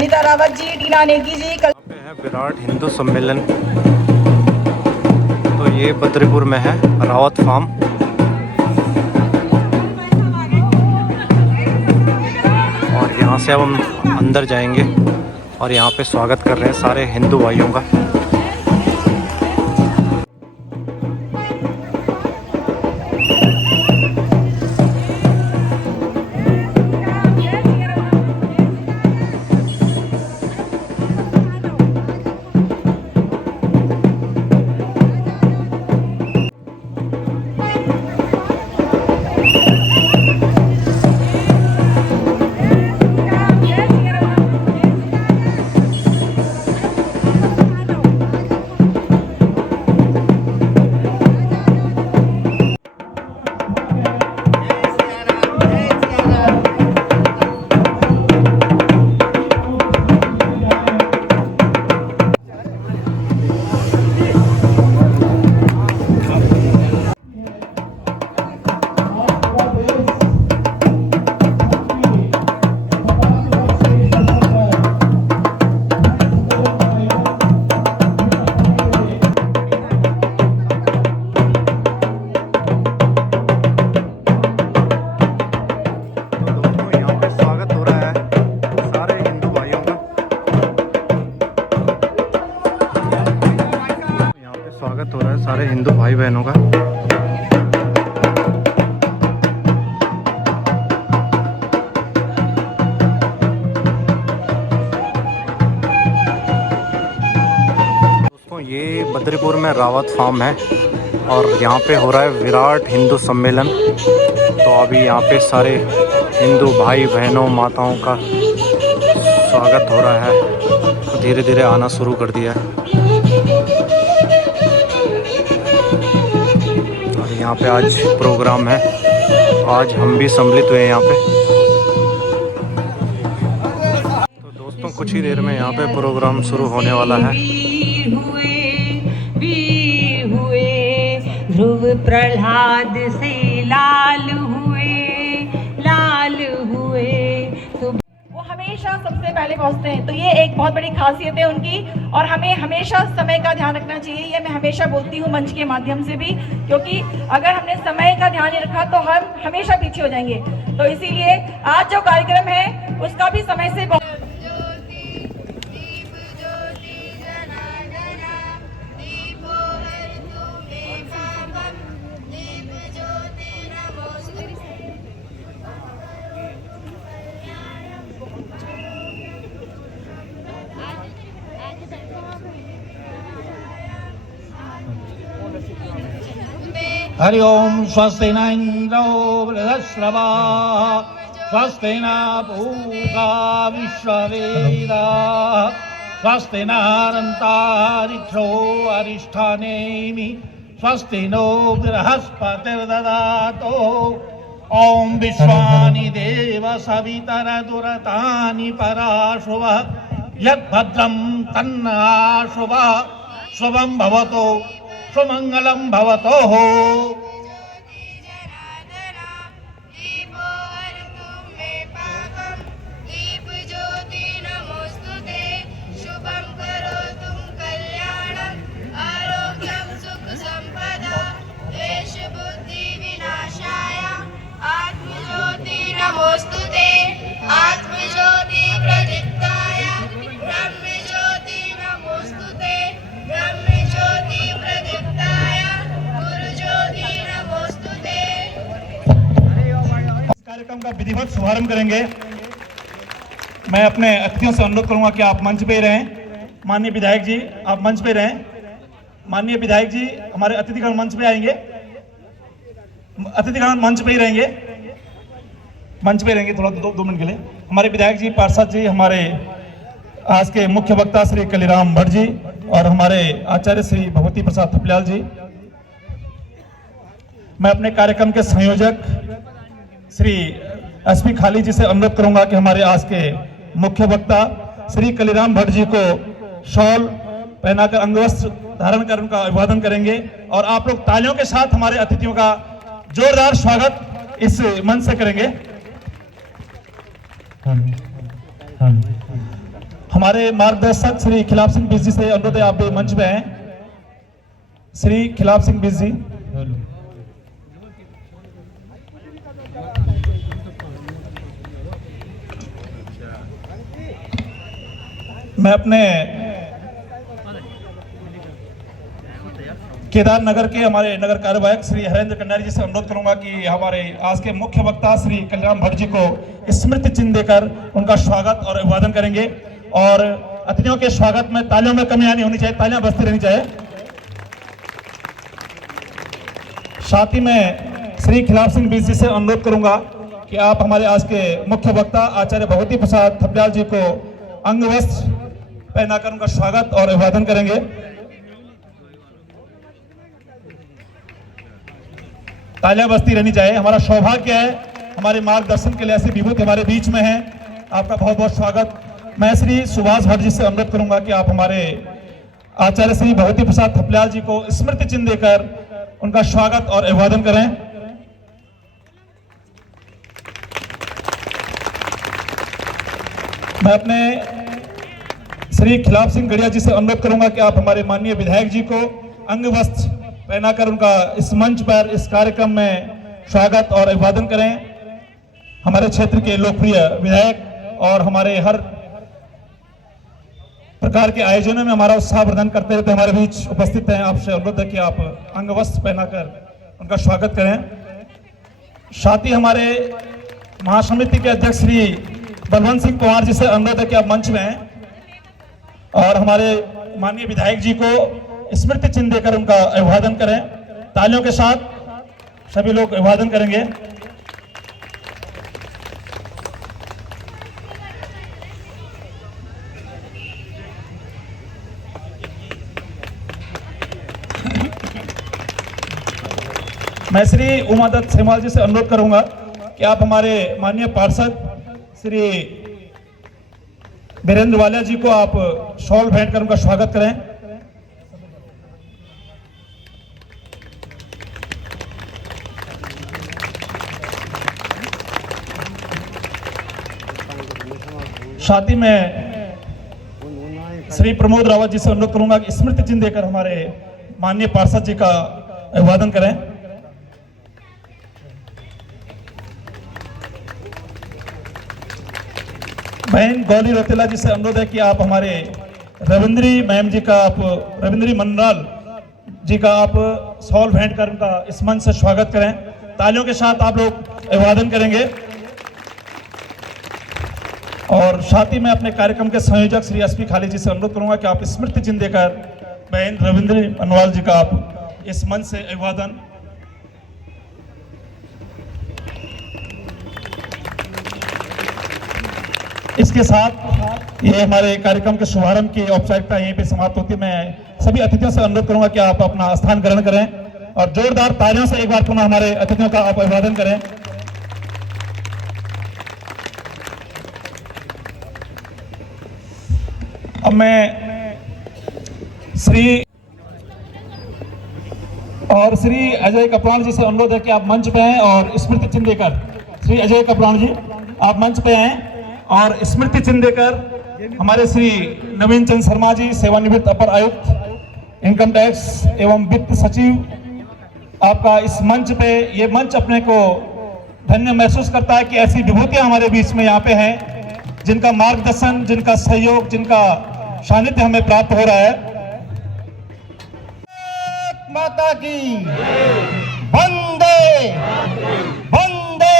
अनीता रावत जी, टीना नेगी जी। यहाँ पे है विराट हिंदू सम्मेलन। तो ये बद्रीपुर में है रावत फार्म। और यहाँ से अब हम अंदर जाएंगे और यहाँ पे स्वागत कर रहे हैं सारे हिंदू भाइयों का। स्वागत हो रहा है सारे हिंदू भाई बहनों का। दोस्तों ये बद्रीपुर में रावत फार्म है और यहाँ पे हो रहा है विराट हिंदू सम्मेलन। तो अभी यहाँ पे सारे हिंदू भाई बहनों माताओं का स्वागत हो रहा है। धीरे धीरे आना शुरू कर दिया है। यहाँ पे आज प्रोग्राम है, आज हम भी सम्मिलित हुए हैं यहाँ पे। तो दोस्तों कुछ ही देर में यहाँ पे प्रोग्राम शुरू होने वाला है। वीर हुए ध्रुव प्रहलाद से लाल हुए वो हमेशा सबसे पहले पहुंचते हैं, तो ये एक बहुत बड़ी खासियत है उनकी। और हमें हमेशा समय का ध्यान रखना चाहिए, ये मैं हमेशा बोलती हूँ मंच के माध्यम से भी, क्योंकि अगर हमने समय का ध्यान नहीं रखा तो हम हमेशा पीछे हो जाएंगे। तो इसीलिए आज जो कार्यक्रम है उसका भी समय से हरि ओम स्वस्ति न इंद्रो बृहस्रवाः स्वस्ति न पूषा विश्ववेदाः स्वस्ति नरन्तारिक्षो अरिष्ठानेमि स्वस्ति नो बृहस्पतिर्ददातु। ओम विश्वानि देव सवितरदुरतानि पराशुभः यद्भद्रं तन्नाशुभः शुभं भवतु सुमंगलम भवतो हो। नमोस्तुते आत्मज्योति प्रदीप्ताय ब्रह्मज्योति नमोस्तुते ब्रह्मज्योति प्रदीप्ताय गुरुज्योति नमोस्तुते। इस कार्यक्रम का विधिवत शुभारंभ करेंगे। मैं अपने अतिथियों से अनुरोध करूंगा कि आप मंच पे ही रहें। माननीय विधायक जी आप मंच पे रहें। माननीय विधायक जी हमारे अतिथिगण मंच पे आएंगे। अतिथिगण मंच पे ही रहेंगे, मंच पे रहेंगे थोड़ा दो मिनट के लिए। हमारे विधायक जी, पार्षद जी, हमारे आज के मुख्य वक्ता श्री कलीराम भट्ट जी और हमारे आचार्य श्री भगवती प्रसाद थपलियाल जी। मैं अपने कार्यक्रम के संयोजक श्री एसपी खाली जी से अनुरोध करूंगा कि हमारे आज के मुख्य वक्ता श्री कलीराम भट्ट जी को शॉल पहनाकर अंगवस्त्र धारण कर उनका अभिवादन करेंगे। और आप लोग तालियों के साथ हमारे अतिथियों का जोरदार स्वागत इस मंच से करेंगे। हमारे मार्गदर्शक श्री खिलाफ सिंह बिज जी से अनुरोध है, आप भी मंच पे हैं। श्री खिलाफ सिंह बिज जी। मैं अपने केदार नगर के हमारे नगर कार्यवाहक श्री हरेंद्र कन्यारी जी से अनुरोध करूंगा कि हमारे आज के मुख्य वक्ता श्री कलिराम भट्ट जी को स्मृति चिन्ह देकर उनका स्वागत और अभिवादन करेंगे। और अतिथियों के स्वागत में तालियों में कमी नहीं होनी चाहिए, तालियां बजती रहनी चाहिए। साथ ही मैं श्री खिलाफ सिंह बीस जी से अनुरोध करूंगा कि आप हमारे आज के मुख्य वक्ता आचार्य भगवती प्रसाद थपलियाल जी को अंग वस्त्र पहनाकर उनका स्वागत और अभिवादन करेंगे। तालियां बजती रहनी चाहिए। हमारा सौभाग्य है हमारे मार्गदर्शन के लिए ऐसे विभूति हमारे बीच में हैं। आपका बहुत बहुत स्वागत। मैं श्री सुभाष भट्ट जी से अनुरोध करूंगा कि आप हमारे आचार्य श्री भगवती प्रसाद थपलियाल जी को स्मृति चिन्ह देकर उनका स्वागत और अभिवादन करें। मैं अपने श्री खिलाफ सिंह गड़िया जी से अनुरोध करूंगा कि आप हमारे माननीय विधायक जी को अंग वस्त्र पहनाकर उनका इस मंच पर इस कार्यक्रम में स्वागत और अभिवादन करें। हमारे क्षेत्र के लोकप्रिय विधायक और हमारे हर प्रकार के आयोजनों में हमारा उत्साह प्रदान करते रहते हमारे बीच उपस्थित हैं। आपसे अनुरोध है कि आप अंग वस्त्र पहनाकर उनका स्वागत करें। साथ ही हमारे महासमिति के अध्यक्ष श्री बलवंत सिंह पंवार जी से अनुरोध है कि आप मंच में हैं और हमारे माननीय विधायक जी को स्मृति चिन्ह देकर उनका अभिवादन करें। तालियों के साथ सभी लोग अभिवादन करेंगे। मैं श्री उमादत्त सेमाल जी से अनुरोध करूंगा कि आप हमारे माननीय पार्षद श्री वीरेंद्र वालिया जी को आप शॉल भेंट कर उनका स्वागत करें। साथ ही मैं श्री प्रमोद रावत जी से अनुरोध करूंगा कि स्मृति चिन्ह देकर हमारे माननीय पार्षद जी का अभिवादन करें। बहन गौरी रौतेला जी से अनुरोध है कि आप हमारे रविंद्री मैम जी का आप रविंद्री मनराल जी का आप शॉल भेंट कर उनका इस मंच से स्वागत करें। तालियों के साथ आप लोग अभिवादन करेंगे। और साथ ही मैं अपने कार्यक्रम के संयोजक श्री एसपी खाली जी से अनुरोध करूंगा कि आप स्मृति चिन्ह देकर बहन रविंद्री मनवाल जी का आप इस मंच से अभिवादन। इसके साथ ये हमारे कार्यक्रम के शुभारंभ की औपचारिकता यहीं पे समाप्त होती है। मैं सभी अतिथियों से अनुरोध करूंगा कि आप अपना स्थान ग्रहण करें और जोरदार तालियों से एक बार पुनः हमारे अतिथियों का आप अभिवादन करें। अब मैं श्री अजय कपरान जी से अनुरोध है कि आप मंच पे हैं और स्मृति चिन्ह देकर श्री अजय कपरान जी आप मंच पे हैं और स्मृति चिन्ह देकर हमारे श्री नवीन चंद शर्मा जी सेवानिवृत्त अपर आयुक्त इनकम टैक्स एवं वित्त सचिव आपका इस मंच पे ये मंच अपने को धन्य महसूस करता है कि ऐसी विभूतियां हमारे बीच में यहाँ पे हैं जिनका मार्गदर्शन, जिनका सहयोग, जिनका सानिध्य हमें प्राप्त हो रहा है। माता की वंदे वंदे।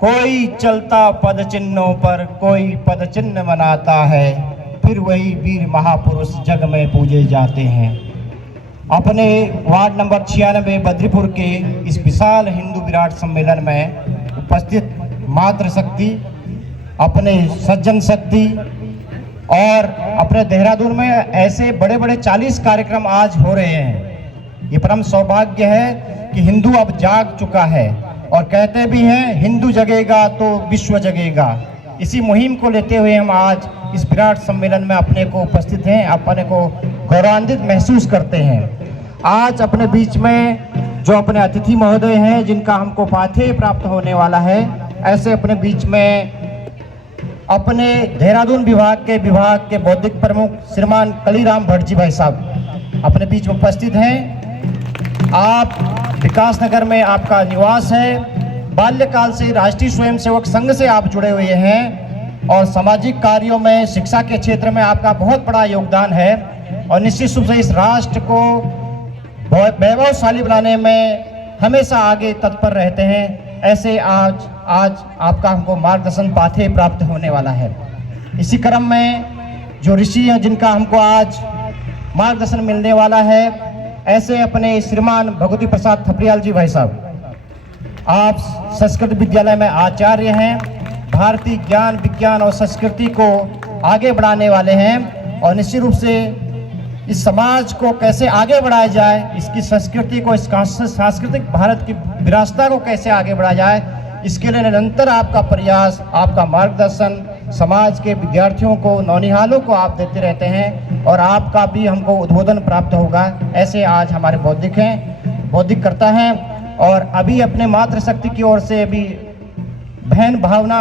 कोई चलता पद चिन्हों पर कोई पद चिन्ह बनाता है, फिर वही वीर महापुरुष जग में पूजे जाते हैं। अपने वार्ड नंबर 96 बद्रीपुर के इस विशाल हिंदू विराट सम्मेलन में उपस्थित मातृशक्ति, अपने सज्जन शक्ति और अपने देहरादून में ऐसे बड़े बड़े 40 कार्यक्रम आज हो रहे हैं। ये परम सौभाग्य है कि हिंदू अब जाग चुका है और कहते भी हैं हिंदू जगेगा तो विश्व जगेगा। इसी मुहिम को लेते हुए हम आज इस विराट सम्मेलन में अपने को उपस्थित हैं, अपने को गौरवान्वित महसूस करते हैं। आज अपने बीच में जो अपने अतिथि महोदय हैं जिनका हमको पाथेय प्राप्त होने वाला है, ऐसे अपने बीच में अपने देहरादून विभाग के बौद्धिक प्रमुख श्रीमान कलीराम भट्ट जी भाई साहब अपने बीच में उपस्थित हैं। आप विकास नगर में आपका निवास है, बाल्यकाल से राष्ट्रीय स्वयंसेवक संघ से आप जुड़े हुए हैं और सामाजिक कार्यों में, शिक्षा के क्षेत्र में आपका बहुत बड़ा योगदान है और निश्चित रूप से इस राष्ट्र को वैभवशाली बनाने में हमेशा आगे तत्पर रहते हैं। ऐसे आज आपका हमको मार्गदर्शन पाथे प्राप्त होने वाला है। इसी क्रम में जो ऋषि हैं जिनका हमको आज मार्गदर्शन मिलने वाला है, ऐसे अपने श्रीमान भगवती प्रसाद थपड़ियाल जी भाई साहब, आप संस्कृत विद्यालय में आचार्य हैं, भारतीय ज्ञान विज्ञान और संस्कृति को आगे बढ़ाने वाले हैं और निश्चित रूप से इस समाज को कैसे आगे बढ़ाया जाए, इसकी संस्कृति को, इस सांस्कृतिक भारत की विरासत को कैसे आगे बढ़ाया जाए, इसके लिए निरंतर आपका प्रयास, आपका मार्गदर्शन समाज के विद्यार्थियों को, नौनिहालों को आप देते रहते हैं और आपका भी हमको उद्बोधन प्राप्त होगा। ऐसे आज हमारे बौद्धिक करता हैं और अभी अपने मातृशक्ति की ओर से अभी बहन भावना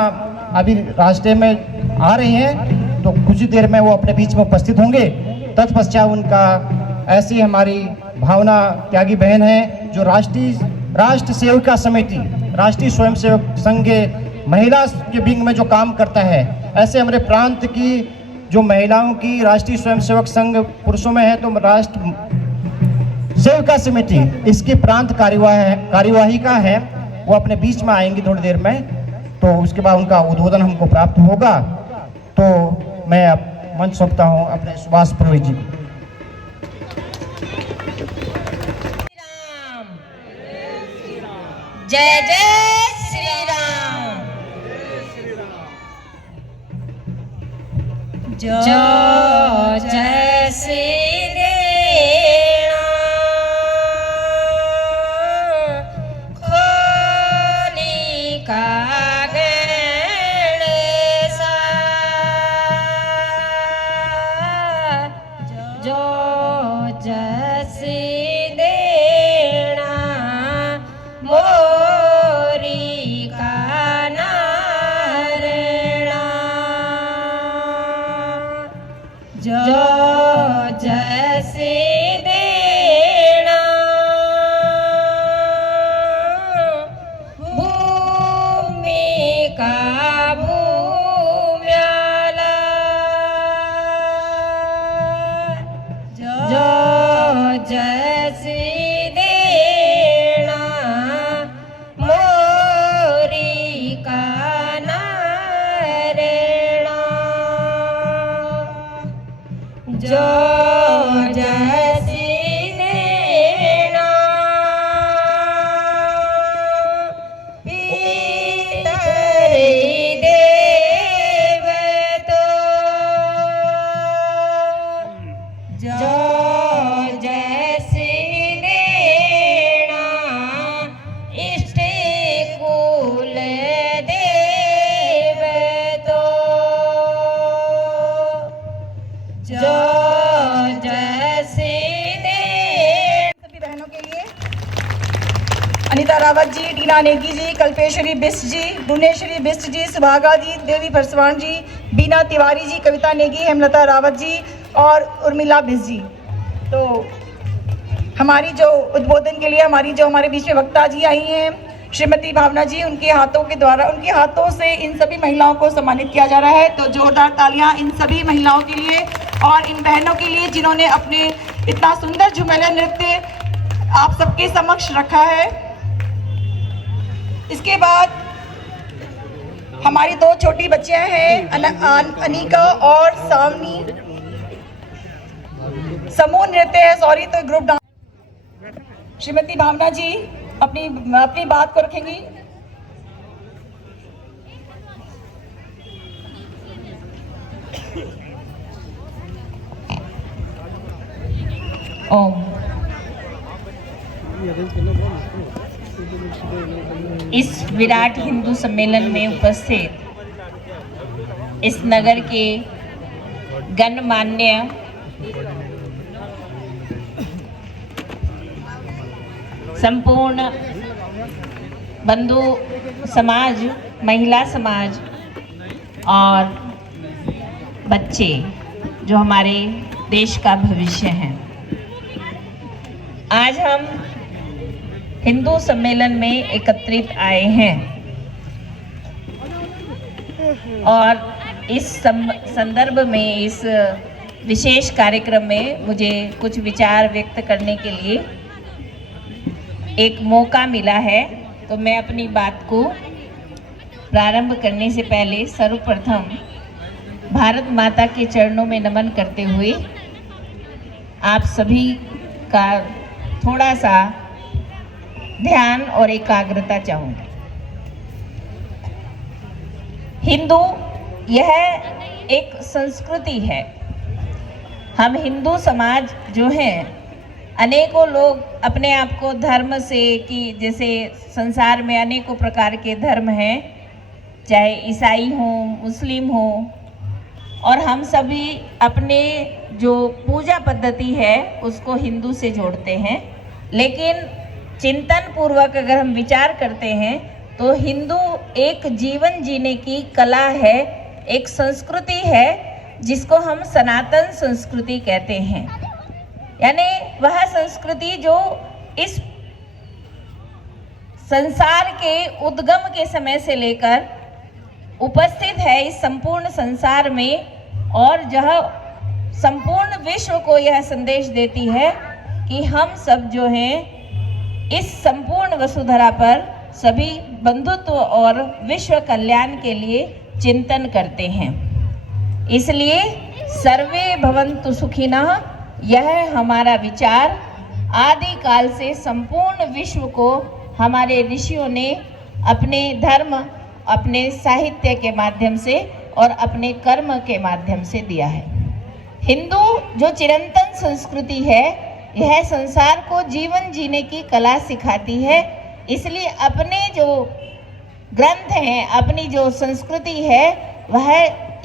अभी रास्ते में आ रही हैं, तो कुछ ही देर में वो अपने बीच में उपस्थित होंगे। तत्पश्चात उनका ऐसी हमारी भावना त्यागी बहन है जो राष्ट्र सेविका समिति, राष्ट्रीय स्वयंसेवक संघ महिला के विंग में जो काम करता है, ऐसे हमारे प्रांत की जो महिलाओं की राष्ट्रीय स्वयंसेवक संघ पुरुषों में है, तो राष्ट्र सेविका समिति इसकी प्रांत कार्यवाहिका है, वो अपने बीच में आएंगी थोड़ी देर में, तो उसके बाद उनका उद्बोधन हमको प्राप्त होगा। तो मैं अब मंच सौंपता हूँ अपने सुभाष पुरोहित जी को। जय जय श्री राम। जो जैसे अनीता रावत जी, टीना नेगी जी, कल्पेश्वरी बिस्ट जी, भुवनेश्वरी बिस्ट जी, सुभागा जी, देवी परसवान जी, बीना तिवारी जी, कविता नेगी, हेमलता रावत जी और उर्मिला बिस्ट जी। तो हमारी जो उद्बोधन के लिए हमारे बीच में वक्ता जी आई हैं, श्रीमती भावना जी, उनके हाथों से इन सभी महिलाओं को सम्मानित किया जा रहा है। तो जोरदार तालियां इन सभी महिलाओं के लिए और इन बहनों के लिए जिन्होंने अपने इतना सुंदर झुमेला नृत्य आप सबके समक्ष रखा है। इसके बाद हमारी दो छोटी बच्चियां हैं, अनिका और सावनी, समूह नृत्य है, सॉरी, तो ग्रुप डांस। श्रीमती भावना जी अपनी बात को रखेंगी। ओम। इस विराट हिंदू सम्मेलन में उपस्थित इस नगर के गणमान्य संपूर्ण बंधु समाज, महिला समाज और बच्चे जो हमारे देश का भविष्य हैं। आज हम हिंदू सम्मेलन में एकत्रित आए हैं और इस संदर्भ में, इस विशेष कार्यक्रम में मुझे कुछ विचार व्यक्त करने के लिए एक मौका मिला है। तो मैं अपनी बात को प्रारंभ करने से पहले सर्वप्रथम भारत माता के चरणों में नमन करते हुए आप सभी का थोड़ा सा ध्यान और एकाग्रता चाहूँगी। हिंदू यह एक संस्कृति है। हम हिंदू समाज जो हैं, अनेकों लोग अपने आप को धर्म से, कि जैसे संसार में अनेकों प्रकार के धर्म हैं, चाहे ईसाई हों, मुस्लिम हों, और हम सभी अपने जो पूजा पद्धति है उसको हिंदू से जोड़ते हैं। लेकिन चिंतन पूर्वक अगर हम विचार करते हैं तो हिंदू एक जीवन जीने की कला है, एक संस्कृति है जिसको हम सनातन संस्कृति कहते हैं। यानी वह संस्कृति जो इस संसार के उद्गम के समय से लेकर उपस्थित है इस संपूर्ण संसार में, और जहाँ संपूर्ण विश्व को यह संदेश देती है कि हम सब जो हैं इस संपूर्ण वसुधरा पर सभी बंधुत्व और विश्व कल्याण के लिए चिंतन करते हैं। इसलिए सर्वे भवन्तु सुखिनः, यह हमारा विचार आदि काल से संपूर्ण विश्व को हमारे ऋषियों ने अपने धर्म, अपने साहित्य के माध्यम से और अपने कर्म के माध्यम से दिया है। हिंदू जो चिरंतन संस्कृति है, यह संसार को जीवन जीने की कला सिखाती है। इसलिए अपने जो ग्रंथ हैं, अपनी जो संस्कृति है, वह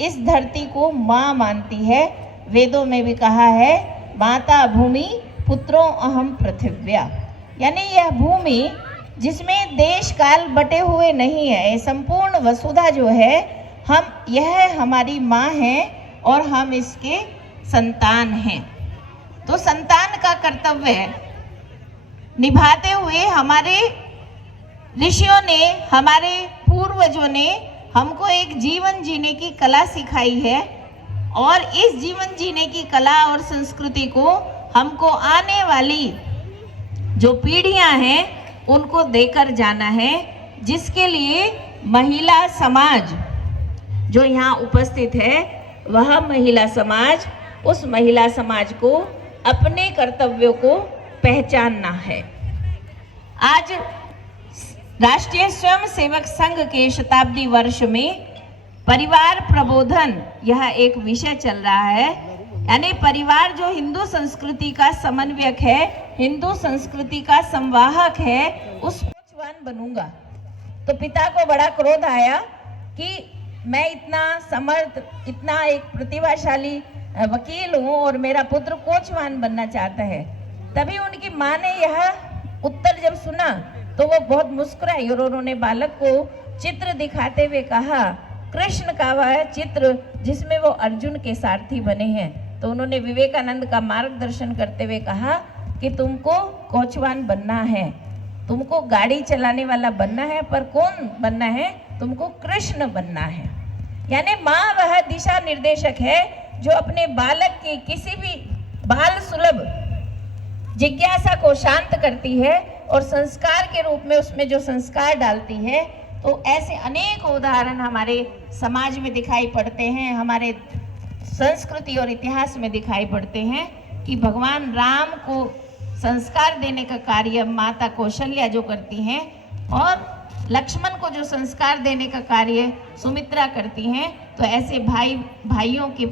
इस धरती को माँ मानती है। वेदों में भी कहा है, माता भूमि पुत्रों अहम पृथिव्या। यानी यह भूमि जिसमें देश काल बटे हुए नहीं है, संपूर्ण वसुधा जो है, यह हमारी माँ है और हम इसके संतान हैं। तो संतान का कर्तव्य निभाते हुए हमारे ऋषियों ने, हमारे पूर्वजों ने हमको एक जीवन जीने की कला सिखाई है, और इस जीवन जीने की कला और संस्कृति को हमको आने वाली जो पीढ़ियां हैं उनको देकर जाना है, जिसके लिए महिला समाज जो यहाँ उपस्थित है, वह महिला समाज, उस महिला समाज को अपने कर्तव्यों को पहचानना है। आज राष्ट्रीय स्वयंसेवक संघ के शताब्दी वर्ष में परिवार प्रबोधन यह एक विषय चल रहा है। यानी परिवार जो हिंदू संस्कृति का समन्वयक है, हिंदू संस्कृति का संवाहक है, उस कोचवान बनूंगा। तो पिता को बड़ा क्रोध आया कि मैं इतना समर्थ, इतना एक प्रतिभाशाली वकील हूँ और मेरा पुत्र कोचवान बनना चाहता है। तभी उनकी माँ ने यह उत्तर जब सुना तो वो बहुत मुस्कुराई और उन्होंने बालक को चित्र दिखाते हुए कहा, कृष्ण का वह चित्र जिसमें वो अर्जुन के सारथी बने हैं। तो उन्होंने विवेकानंद का मार्गदर्शन करते हुए कहा कि तुमको कोचवान बनना है, तुमको गाड़ी चलाने वाला बनना है, पर कौन बनना है? तुमको कृष्ण बनना है। यानी माँ वह दिशा निर्देशक है जो अपने बालक की किसी भी बाल सुलभ जिज्ञासा को शांत करती है और संस्कार के रूप में उसमें जो संस्कार डालती है। तो ऐसे अनेक उदाहरण हमारे समाज में दिखाई पड़ते हैं, हमारे संस्कृति और इतिहास में दिखाई पड़ते हैं कि भगवान राम को संस्कार देने का कार्य माता कौशल्या जो करती हैं, और लक्ष्मण को जो संस्कार देने का कार्य सुमित्रा करती हैं। तो ऐसे भाइयों के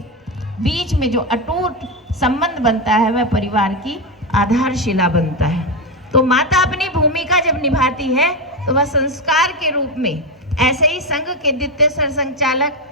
बीच में जो अटूट संबंध बनता है, वह परिवार की आधारशिला बनता है। तो माता अपनी भूमिका जब निभाती है तो वह संस्कार के रूप में, ऐसे ही संघ के द्वितीय सरसंघचालक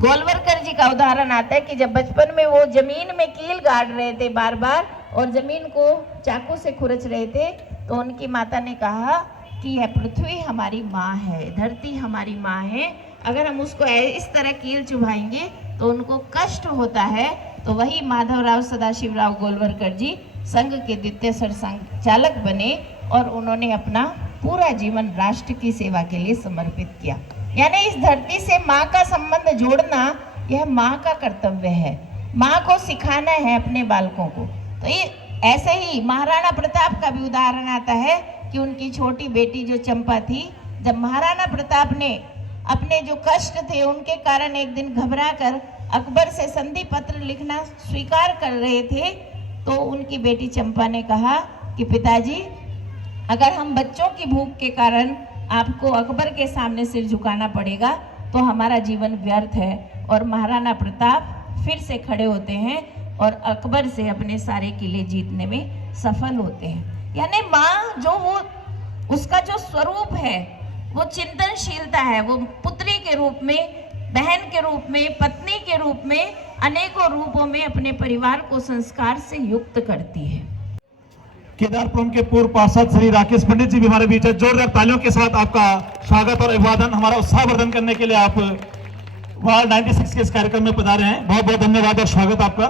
गोलवलकर जी का उदाहरण आता है कि जब बचपन में वो जमीन में कील गाड़ रहे थे बार बार और जमीन को चाकू से खुरच रहे थे, तो उनकी माता ने कहा कि यह पृथ्वी हमारी माँ है, धरती हमारी माँ है, अगर हम उसको इस तरह कील चुभाएंगे तो उनको कष्ट होता है। तो वही माधवराव सदाशिवराव गोलवलकर जी संघ के द्वितीय संचालक बने और उन्होंने अपना पूरा जीवन राष्ट्र की सेवा के लिए समर्पित किया। यानी इस धरती से माँ का संबंध जोड़ना यह माँ का कर्तव्य है, माँ को सिखाना है अपने बालकों को। तो ये ऐसे ही महाराणा प्रताप का भी उदाहरण आता है कि उनकी छोटी बेटी जो चंपा थी, जब महाराणा प्रताप ने अपने जो कष्ट थे उनके कारण एक दिन घबराकर अकबर से संधि पत्र लिखना स्वीकार कर रहे थे, तो उनकी बेटी चंपा ने कहा कि पिताजी, अगर हम बच्चों की भूख के कारण आपको अकबर के सामने सिर झुकाना पड़ेगा तो हमारा जीवन व्यर्थ है। और महाराणा प्रताप फिर से खड़े होते हैं और अकबर से अपने सारे किले जीतने में सफल होते हैं। यानी माँ जो वो उसका जो स्वरूप है वो चिंतनशीलता है, वो पुत्री के रूप में, बहन के रूप में, पत्नी के रूप में, अनेकों रूपों में अपने परिवार को संस्कार से युक्त करती है। केदारपुरम के पूर्व पार्षद श्री राकेश पंडित जी भी हमारे बीच है। जोरदार तालियों के साथ आपका स्वागत और अभिवादन, हमारा उत्साहवर्धन करने के लिए आप वार्ड 96 के इस कार्यक्रम में पधारे हैं। बहुत बहुत धन्यवाद और स्वागत आपका।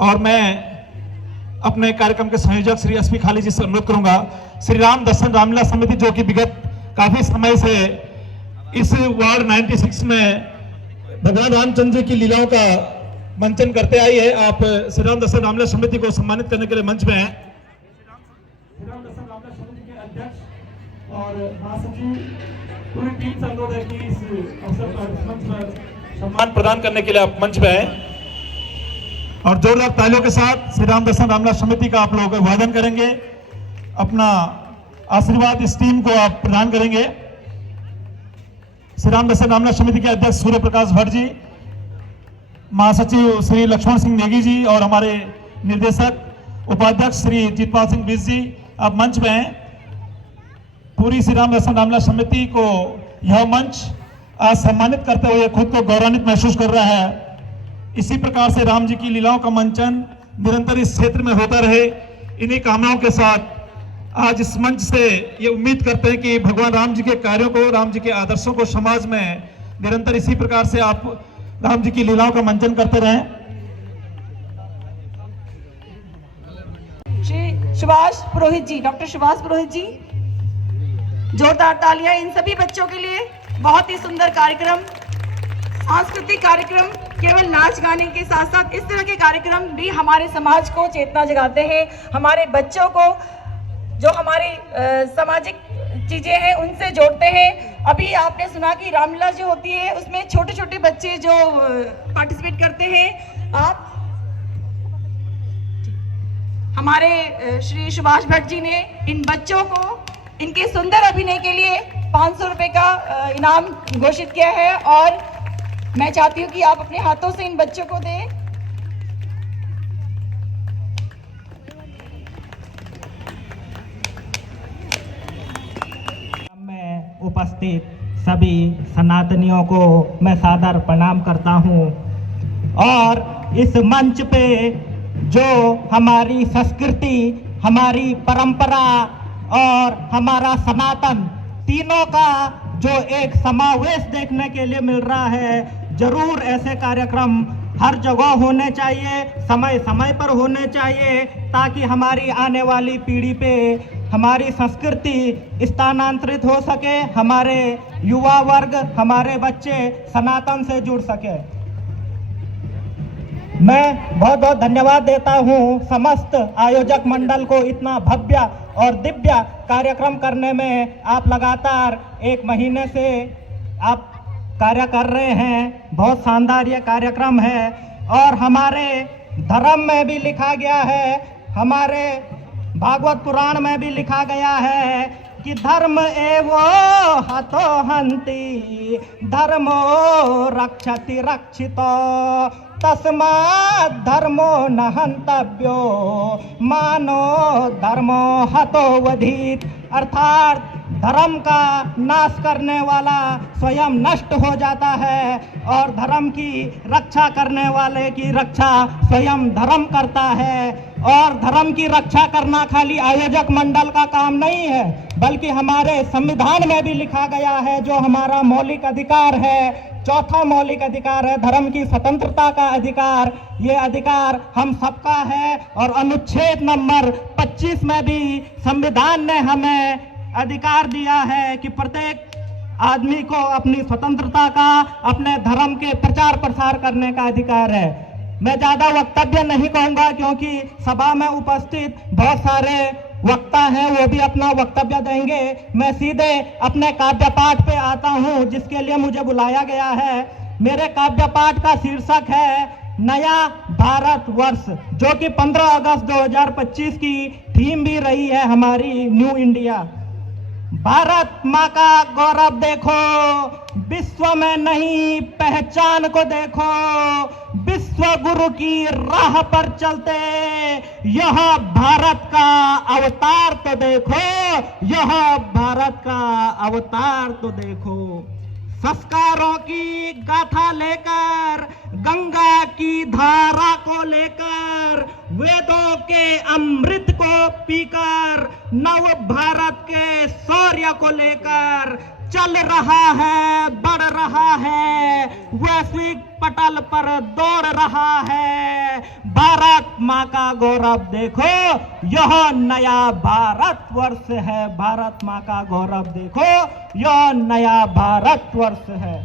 और मैं अपने कार्यक्रम के संयोजक श्री एसपी खाली जी से अनुरोध करूंगा, श्री राम दर्शन रामलीला समिति जो कि विगत काफी समय से इस वार्ड 96 में भगवान रामचंद्र जी की लीलाओं का मंचन करते आई है, आप श्री राम दर्शन रामलीला समिति को सम्मानित करने के लिए मंच में हैं। श्री राम दर्शन रामलीला समिति के अध्यक्ष और महासचिव पूरी टीम से अनुरोध है कि इस अवसर पर मंच पर सम्मान प्रदान करने के लिए आप मंच पे हैं। और जोरदार तालियों के साथ श्री राम दर्शन रामलीला समिति का आप लोग अभिवादन करेंगे, अपना आशीर्वाद इस टीम को आप प्रदान करेंगे। श्री राम दर्शन रामलीला समिति के अध्यक्ष सूर्य प्रकाश भट्ट जी, महासचिव श्री लक्ष्मण सिंह नेगी जी और हमारे निर्देशक उपाध्यक्ष श्री जीतपाल सिंह बिस जी, आप मंच में हैं। पूरी श्री राम दर्शन रामलीला समिति को यह मंच आज सम्मानित करते हुए खुद को गौरवान्वित महसूस कर रहा है। इसी प्रकार से राम जी की लीलाओं का मंचन निरंतर इस क्षेत्र में होता रहे, इन्हीं कामनाओं के साथ आज इस मंच से ये उम्मीद करते हैं कि भगवान राम जी के कार्यों को, राम जी के आदर्शों को समाज में निरंतर इसी प्रकार से आप राम जी की लीलाओं का मंचन करते रहें। श्री सुभाष पुरोहित जी, डॉक्टर सुभाष पुरोहित जी, जोरदार तालियां इन सभी बच्चों के लिए। बहुत ही सुंदर कार्यक्रम, सांस्कृतिक कार्यक्रम, केवल नाच गाने के साथ साथ इस तरह के कार्यक्रम भी हमारे समाज को चेतना जगाते हैं, हमारे बच्चों को जो हमारी सामाजिक चीजें हैं उनसे जोड़ते हैं। अभी आपने सुना कि रामलीला जो होती है उसमें छोटे छोटे बच्चे जो पार्टिसिपेट करते हैं। आप हमारे श्री सुभाष भट्ट जी ने इन बच्चों को इनके सुंदर अभिनय के लिए 500 रुपए का इनाम घोषित किया है और मैं चाहती हूँ कि आप अपने हाथों से इन बच्चों को दें। में उपस्थित सभी सनातनियों को मैं सादर प्रणाम करता हूँ। और इस मंच पे जो हमारी संस्कृति, हमारी परंपरा और हमारा सनातन, तीनों का जो एक समावेश देखने के लिए मिल रहा है, जरूर ऐसे कार्यक्रम हर जगह होने चाहिए, समय समय पर होने चाहिए, ताकि हमारी आने वाली पीढ़ी पे हमारी संस्कृति स्थानांतरित हो सके, हमारे युवा वर्ग, हमारे बच्चे सनातन से जुड़ सके। मैं बहुत बहुत धन्यवाद देता हूँ समस्त आयोजक मंडल को, इतना भव्य और दिव्य कार्यक्रम करने में आप लगातार 1 महीने से आप कार्य कर रहे हैं। बहुत शानदार ये कार्यक्रम है और हमारे धर्म में भी लिखा गया है, हमारे भागवत पुराण में भी लिखा गया है कि धर्म एवो हतो हन्ति धर्मो रक्षति रक्षितो तस्मात् धर्मो न हन्तव्यो मानो धर्मो हतो वधीत। अर्थात धर्म का नाश करने वाला स्वयं नष्ट हो जाता है और धर्म की रक्षा करने वाले की रक्षा स्वयं धर्म करता है। और धर्म की रक्षा करना खाली आयोजक मंडल का काम नहीं है, बल्कि हमारे संविधान में भी लिखा गया है जो हमारा मौलिक अधिकार है, चौथा मौलिक अधिकार है धर्म की स्वतंत्रता का अधिकार। ये अधिकार हम सबका है और अनुच्छेद नंबर 25 में भी संविधान ने हमें अधिकार दिया है कि प्रत्येक आदमी को अपनी स्वतंत्रता का, अपने धर्म के प्रचार प्रसार करने का अधिकार है। मैं ज्यादा वक्तव्य नहीं कहूंगा क्योंकि सभा में उपस्थित बहुत सारे वक्ता हैं, वो भी अपना वक्तव्य देंगे। मैं सीधे अपने काव्य पाठ पे आता हूं जिसके लिए मुझे बुलाया गया है। मेरे काव्य पाठ का शीर्षक है नया भारत वर्ष, जो कि 15 अगस्त 2025 की थीम भी रही है हमारी न्यू इंडिया। भारत माँ का गौरव देखो, विश्व में नहीं पहचान को देखो, विश्व गुरु की राह पर चलते यह भारत का अवतार तो देखो, यह भारत का अवतार तो देखो। संस्कारों की गाथा लेकर, गंगा की धारा को लेकर, वेदों के अमृत को पीकर, नव भारत के शौर्य को लेकर चल रहा है, बढ़ रहा है, वैश्विक पटल पर दौड़ रहा है। भारत माँ का गौरव देखो, यह नया भारत वर्ष है। भारत माँ का गौरव देखो, यह नया भारत वर्ष है।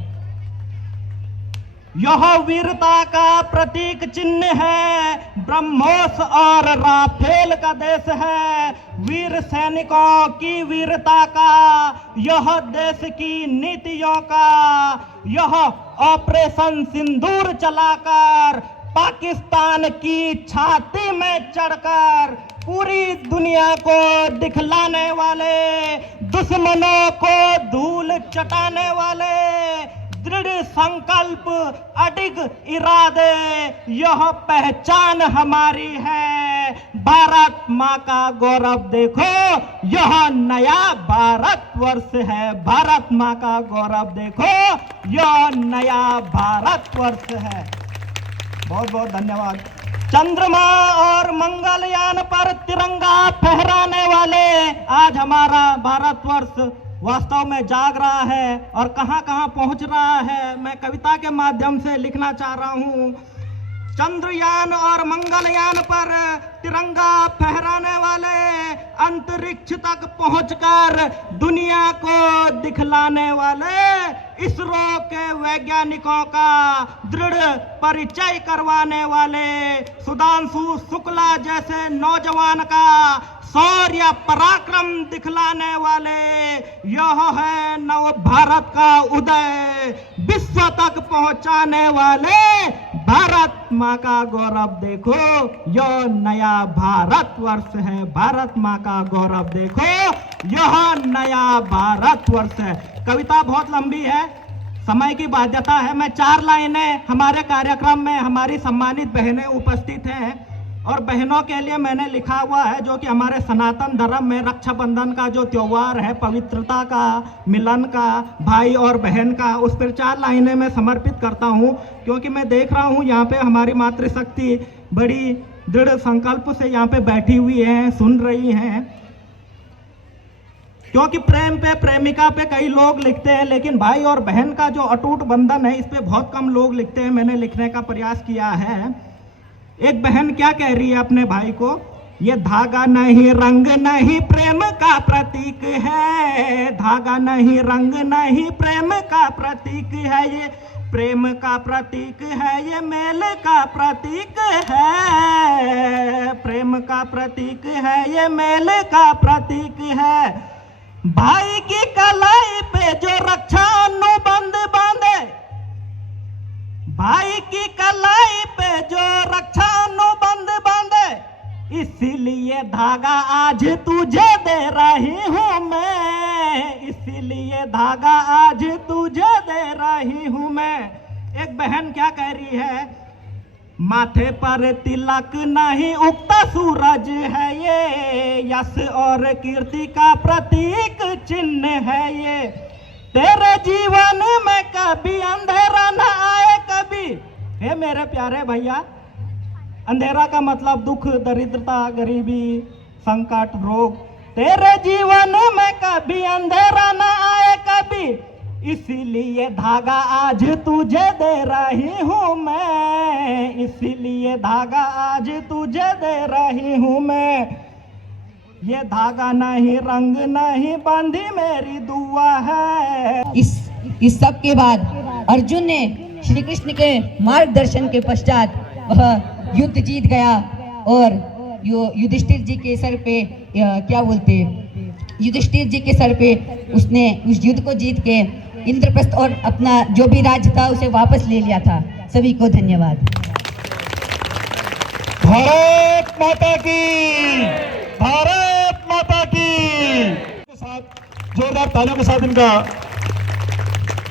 यह वीरता का प्रतीक चिन्ह है, ब्रह्मोस और राफेल का देश है। वीर सैनिकों की वीरता का, यह देश की नीतियों का, यह ऑपरेशन सिंदूर चलाकर पाकिस्तान की छाती में चढ़कर पूरी दुनिया को दिखलाने वाले, दुश्मनों को धूल चटाने वाले, दृढ़ संकल्प, अडिग इरादे, यह पहचान हमारी है। भारत माँ का गौरव देखो, यह नया भारत वर्ष है। भारत माँ का गौरव देखो, यह नया भारत वर्ष है। बहुत बहुत धन्यवाद। चंद्रमा और मंगलयान पर तिरंगा फहराने वाले आज हमारा भारतवर्ष वास्तव में जाग रहा है और कहां कहां पहुंच रहा है, मैं कविता के माध्यम से लिखना चाह रहा हूं। चंद्रयान और मंगलयान पर तिरंगा फहराने वाले अंतरिक्ष तक पहुंचकर दुनिया को दिखलाने वाले इसरो के वैज्ञानिकों का दृढ़ परिचय करवाने वाले सुधांशु शुक्ला जैसे नौजवान का शौर्य पराक्रम दिखलाने वाले, यह है नव भारत का उदय, विश्व तक पहुंचाने वाले। भारत माँ का गौरव देखो, यह नया भारत वर्ष है। भारत माँ का गौरव देखो, यह नया भारत वर्ष है। कविता बहुत लंबी है, समय की बाध्यता है। मैं 4 लाइनें, हमारे कार्यक्रम में हमारी सम्मानित बहनें उपस्थित हैं और बहनों के लिए मैंने लिखा हुआ है, जो कि हमारे सनातन धर्म में रक्षाबंधन का जो त्योहार है, पवित्रता का, मिलन का, भाई और बहन का, उस पर 4 लाइनें मैं समर्पित करता हूं। क्योंकि मैं देख रहा हूं यहाँ पे हमारी मातृशक्ति बड़ी दृढ़ संकल्प से यहाँ पे बैठी हुई है, सुन रही हैं। क्योंकि प्रेम पे, प्रेमिका पे कई लोग लिखते हैं, लेकिन भाई और बहन का जो अटूट बंधन है, इस पे बहुत कम लोग लिखते हैं। मैंने लिखने का प्रयास किया है। एक बहन क्या कह रही है अपने भाई को, ये धागा नहीं रंग नहीं प्रेम का प्रतीक है, धागा नहीं रंग नहीं प्रेम का प्रतीक है, ये प्रेम का प्रतीक है, ये मेल का प्रतीक है, प्रेम का प्रतीक है, ये मेल का प्रतीक है। भाई की कलाई पे जो रक्षा अनुबंध बांधे, भाई की कलाई पे जो रक्षा अनुबंध बांधे, इसीलिए धागा आज तुझे दे रही हूं मैं, इसीलिए धागा आज तुझे दे रही हूं मैं। एक बहन क्या कह रही है, माथे पर तिलक नहीं उगता सूरज है ये, यश और कीर्ति का प्रतीक चिन्ह है ये, तेरे जीवन में कभी अंधेरा न आए कभी। हे मेरे प्यारे भैया, अंधेरा का मतलब दुख, दरिद्रता, गरीबी, संकट, रोग, तेरे जीवन में कभी अंधेरा न आए कभी, इसीलिए धागा आज तुझे दे रही हूँ मैं, इसीलिए धागा आज तुझे दे रही हूँ मैं। ये धागा नहीं रंग नहीं बंधी मेरी दुआ है। इस सब के बाद अर्जुन ने श्री कृष्ण के मार्गदर्शन के पश्चात वह युद्ध जीत गया और युधिष्ठिर जी के सर पे क्या बोलते, युधिष्ठिर जी के सर पे उसने उस युद्ध को जीत के इंद्रप्रस्थ और अपना जो भी राज्य था उसे वापस ले लिया था। सभी को धन्यवाद। भारत माता की, भारत माता की के साथ जोरदार तालियों के साथ इनका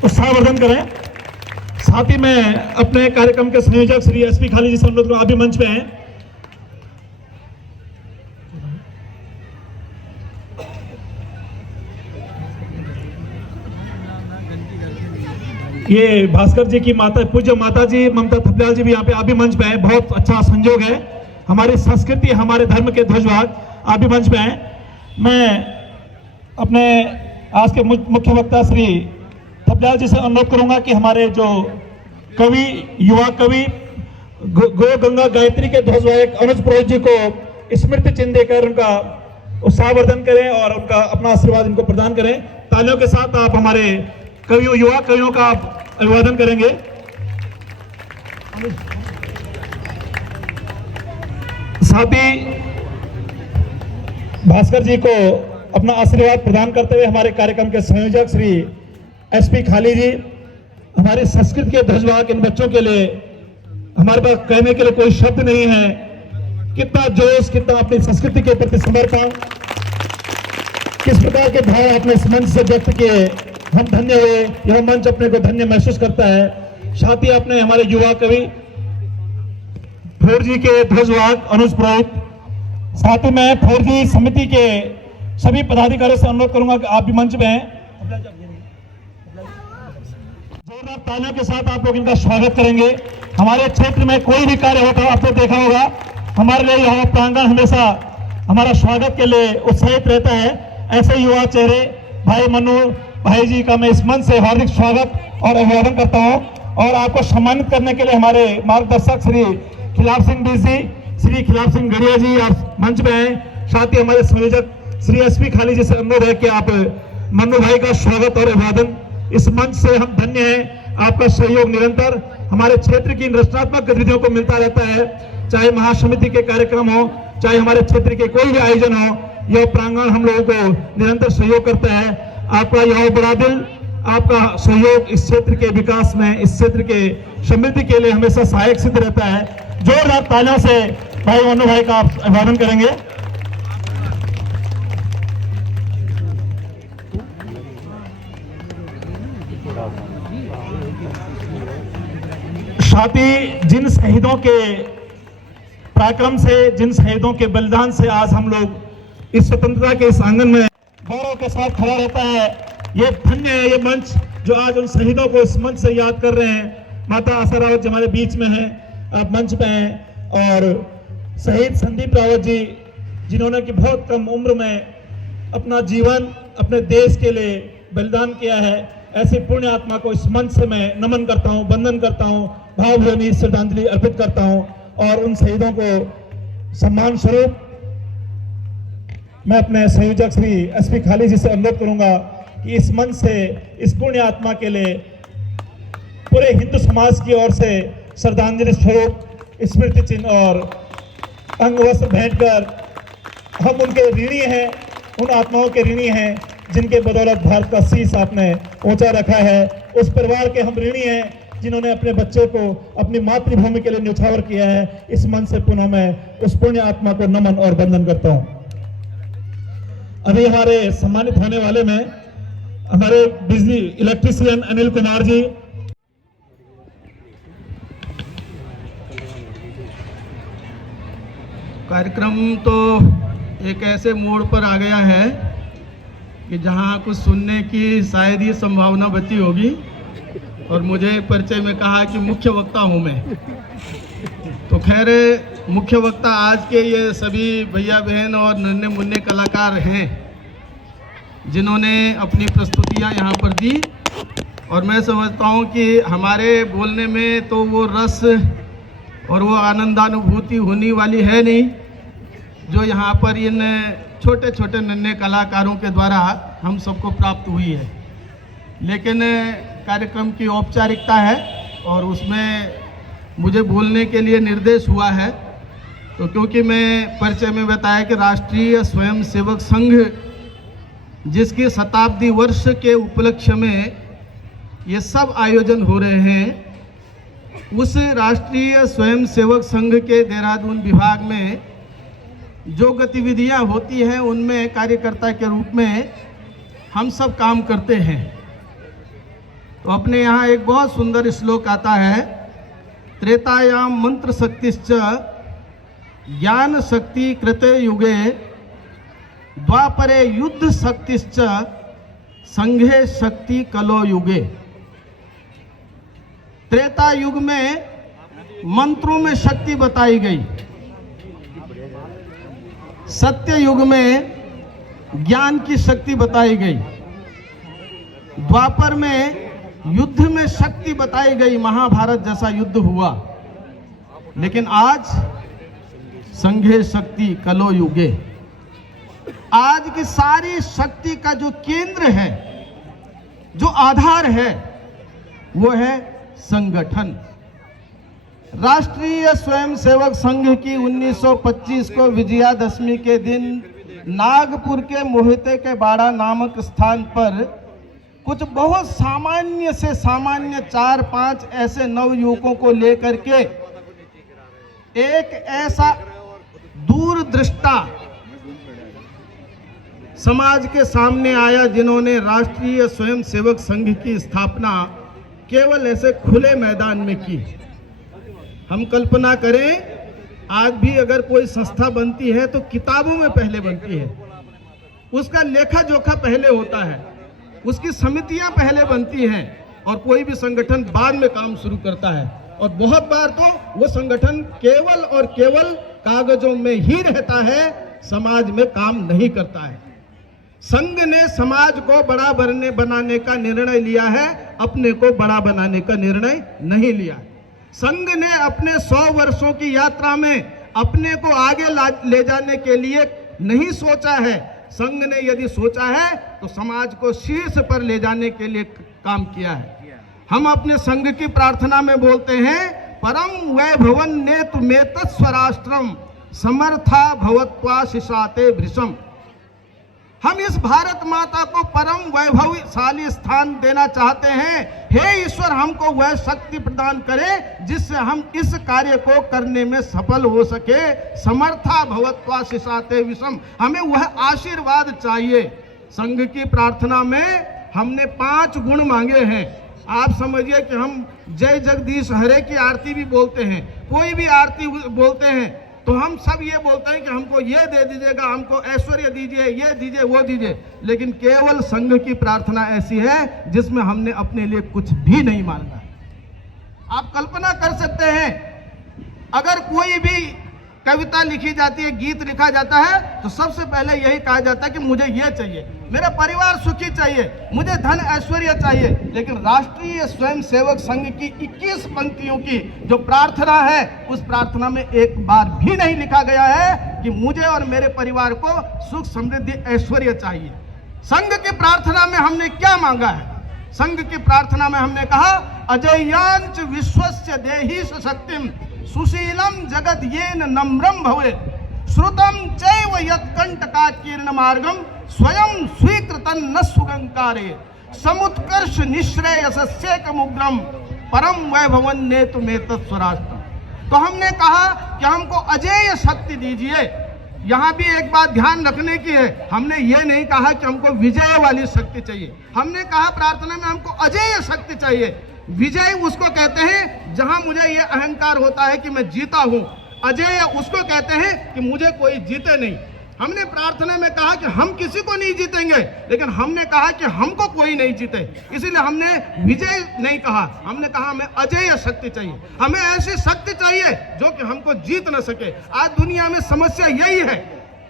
उत्साहवर्धन करें। साथ ही मैं अपने कार्यक्रम के संयोजक श्री एसपी खाली जी से अनुरोध करूं, आप भी मंच पे हैं। ये भास्कर जी की माता, पूज्य माता जी ममता थपलियाल जी भी यहाँ पे, आप भी मंच पे हैं। बहुत अच्छा संयोग है, हमारी संस्कृति हमारे धर्म के ध्वजवाहक, आप भी मंच पे हैं। मैं अपने आज के मुख्य वक्ता श्री थपलियाल जी से अनुरोध करूंगा कि हमारे जो कवि, युवा कवि गो गंगा गायत्री के ध्वजवाहक अनुज पुरोहित जी को स्मृति चिन्ह देकर उनका उत्साहवर्धन करें और उनका अपना आशीर्वाद इनको प्रदान करें। तालियों के साथ आप हमारे कवियों, युवा कवियों का अभिवादन करेंगे। साथ ही भास्कर जी को अपना आशीर्वाद प्रदान करते हुए हमारे कार्यक्रम के संयोजक श्री एसपी खाली जी, हमारी संस्कृति के ध्वजवाहक, इन बच्चों के लिए हमारे पास कहने के लिए कोई शब्द नहीं है। कितना जोश, कितना अपनी संस्कृति के प्रति समर्पण, किस प्रकार के भाव आपने इस मंच से व्यक्त किए, हम धन्य हुए। यह मंच अपने को धन्य महसूस करता है। साथ ही अपने हमारे युवा कवि फोरजी के ध्वजवाहक अनुज पुरोहित, साथ ही मैं फोरजी समिति के सभी पदाधिकारियों से अनुरोध करूंगा कि आप भी मंच में हैं। जोरदार तालियों के साथ आप लोग इनका स्वागत करेंगे। हमारे क्षेत्र में कोई भी कार्य होता है, आपने देखा होगा, हमारे लिए यह प्रांगण हमेशा हमारा स्वागत के लिए उत्साहित रहता है। ऐसे युवा चेहरे भाई मनु भाई जी का मैं इस मंच से हार्दिक स्वागत और अभिवादन करता हूं। और आपको सम्मानित करने के लिए हमारे मार्गदर्शक श्री खिलाफ सिंह डीसी, श्री खिलाफ सिंह गढ़िया जी आप मंच में हैं। साथ ही हमारे संयोजक श्री एसपी खाली जी से अनुरोध है कि आप मनु भाई का स्वागत और अभिवादन। इस मंच से हम धन्य हैं। आपका सहयोग निरंतर हमारे क्षेत्र की रचनात्मक गतिविधियों को मिलता रहता है, चाहे महासमिति के कार्यक्रम हो, चाहे हमारे क्षेत्र के कोई भी आयोजन हो, यह प्रांगण हम लोगों को निरंतर सहयोग करता है। आपका यह बड़ा दिल, आपका सहयोग इस क्षेत्र के विकास में, इस क्षेत्र के समृद्धि के लिए हमेशा सहायक सिद्ध रहता है। जोरदार तालियों से भाई मनु भाई का अभिवादन करेंगे। साथ ही जिन शहीदों के पराक्रम से, जिन शहीदों के बलिदान से आज हम लोग इस स्वतंत्रता के इस आंगन में गौरव के साथ खड़ा रहता है, ये धन्य है ये मंच जो आज उन शहीदों को इस मंच से याद कर रहे हैं। माता आशा रावत जी हमारे बीच में हैं, आप मंच पे हैं। और शहीद संदीप रावत जी, जिन्होंने कि बहुत कम उम्र में अपना जीवन अपने देश के लिए बलिदान किया है, ऐसे पुण्य आत्मा को इस मंच से मैं नमन करता हूं, वंदन करता हूं, भावभीनी श्रद्धांजलि अर्पित करता हूं। और उन शहीदों को सम्मान स्वरूप मैं अपने संयोजक श्री एसपी खाली जी से अनुरोध करूंगा कि इस मंच से इस पुण्य आत्मा के लिए पूरे हिंदू समाज की ओर से श्रद्धांजलि स्वरूप स्मृति चिन्ह और अंग वस्त्र भेंट कर हम उनके ऋणी हैं, उन आत्माओं के ऋणी हैं जिनके बदौलत भारत का शीश आपने ऊंचा रखा है। उस परिवार के हम ऋणी हैं जिन्होंने अपने बच्चे को अपनी मातृभूमि के लिए न्यौछावर किया है। इस मंच से पुनः मैं उस पुण्य आत्मा को नमन और वंदन करता हूं। अभी हमारे सम्मानित होने वाले में हमारे बिजली इलेक्ट्रीशियन अनिल कुमार जी, कार्यक्रम तो एक ऐसे मोड़ पर आ गया है कि जहां कुछ सुनने की शायद ये संभावना बची होगी। और मुझे परिचय में कहा कि मुख्य वक्ता हूं मैं, तो खैर मुख्य वक्ता आज के ये सभी भैया बहन और नन्हे मुन्ने कलाकार हैं जिन्होंने अपनी प्रस्तुतियां यहाँ पर दी, और मैं समझता हूँ कि हमारे बोलने में तो वो रस और वो आनंदानुभूति होने वाली है नहीं जो यहाँ पर इन छोटे छोटे नन्हे कलाकारों के द्वारा हम सबको प्राप्त हुई है। लेकिन कार्यक्रम की औपचारिकता है और उसमें मुझे बोलने के लिए निर्देश हुआ है, तो क्योंकि मैं परिचय में बताया कि राष्ट्रीय स्वयंसेवक संघ जिसकी शताब्दी वर्ष के उपलक्ष्य में ये सब आयोजन हो रहे हैं, उस राष्ट्रीय स्वयंसेवक संघ के देहरादून विभाग में जो गतिविधियां होती हैं उनमें कार्यकर्ता के रूप में हम सब काम करते हैं। तो अपने यहाँ एक बहुत सुंदर श्लोक आता है, त्रेतायाम मंत्र शक्तिश्च ज्ञान शक्ति कृते युगे द्वापरे युद्ध शक्तिश्च संघे शक्ति कलो युगे। त्रेता युग में मंत्रों में शक्ति बताई गई, सत्य युग में ज्ञान की शक्ति बताई गई, द्वापर में युद्ध में शक्ति बताई गई, महाभारत जैसा युद्ध हुआ। लेकिन आज संघे शक्ति कलो युगे, आज की सारी शक्ति का जो केंद्र है, जो आधार है, वो है संगठन। राष्ट्रीय स्वयंसेवक संघ की 1925 को विजयादशमी के दिन नागपुर के मोहिते के बाड़ा नामक स्थान पर कुछ बहुत सामान्य से सामान्य 4-5 ऐसे नवयुवकों को लेकर के एक ऐसा दूरदृष्टा समाज के सामने आया जिन्होंने राष्ट्रीय स्वयंसेवक संघ की स्थापना केवल ऐसे खुले मैदान में की। हम कल्पना करें, आज भी अगर कोई संस्था बनती है तो किताबों में पहले बनती है, उसका लेखा जोखा पहले होता है, उसकी समितियां पहले बनती हैं और कोई भी संगठन बाद में काम शुरू करता है। और बहुत बार तो वो संगठन केवल और केवल कागजों में ही रहता है, समाज में काम नहीं करता है। संघ ने समाज को बड़ा बनाने का निर्णय लिया है, अपने को बड़ा बनाने का निर्णय नहीं लिया। संघ ने अपने 100 वर्षों की यात्रा में अपने को आगे ले जाने के लिए नहीं सोचा है। संघ ने यदि सोचा है तो समाज को शीर्ष पर ले जाने के लिए काम किया है। हम अपने संघ की प्रार्थना में बोलते हैं, परम वैभवन नेतु मेतत् स्वराष्ट्रम समर्था भवत्वा शिशाते भृशम। हम इस भारत माता को परम वैभवशाली स्थान देना चाहते हैं। हे ईश्वर, हमको वह शक्ति प्रदान करे जिससे हम इस कार्य को करने में सफल हो सके। समर्था भवत्वा शिशाते विषम, हमें वह आशीर्वाद चाहिए। संघ की प्रार्थना में हमने 5 गुण मांगे हैं। आप समझिए कि हम जय जगदीश हरे की आरती भी बोलते हैं, कोई भी आरती बोलते हैं तो हम सब ये बोलते हैं कि हमको ये दे दीजिएगा, हमको ऐश्वर्य दीजिए, ये दीजिए, वो दीजिए। लेकिन केवल संघ की प्रार्थना ऐसी है जिसमें हमने अपने लिए कुछ भी नहीं मांगा। आप कल्पना कर सकते हैं, अगर कोई भी कविता लिखी जाती है, गीत लिखा जाता है, तो सबसे पहले यही कहा जाता है कि मुझे ये चाहिए, मेरा परिवार सुखी चाहिए, मुझे धन ऐश्वर्य चाहिए। लेकिन राष्ट्रीय स्वयंसेवक संघ की 21 पंक्तियों की जो प्रार्थना है, उस प्रार्थना में एक बार भी नहीं लिखा गया है कि मुझे और मेरे परिवार को सुख समृद्धि ऐश्वर्य चाहिए। संघ की प्रार्थना में हमने क्या मांगा है? संघ की प्रार्थना में हमने कहा, अजय्यांच विश्वस्य देहि शक्तिम सुशीलम जगत येन नम्रम भवे श्रुतम चैव यत्कंटकाकीर्ण मार्गम स्वयं स्वीकृतन न सुगंकारे समुत्कर्ष निश्रेयसस्येकमुग्रम परम वैभवन नेतु मेतत् स्वराष्ट्रम। तो हमने कहा कि हमको अजेय शक्ति दीजिए। यहाँ भी एक बात ध्यान रखने की है, हमने ये नहीं कहा कि हमको विजय वाली शक्ति चाहिए। हमने कहा प्रार्थना में हमको अजेय शक्ति चाहिए। विजय उसको कहते हैं जहां मुझे ये अहंकार होता है कि मैं जीता हूं। अजेय उसको कहते हैं कि मुझे कोई जीते नहीं। हमने प्रार्थना में कहा कि हम किसी को नहीं जीतेंगे, लेकिन हमने कहा कि हमको कोई नहीं जीते, इसीलिए हमने विजय नहीं कहा, हमने कहा हमें अजेय शक्ति चाहिए, हमें ऐसी शक्ति चाहिए जो कि हमको जीत न सके। आज दुनिया में समस्या यही है,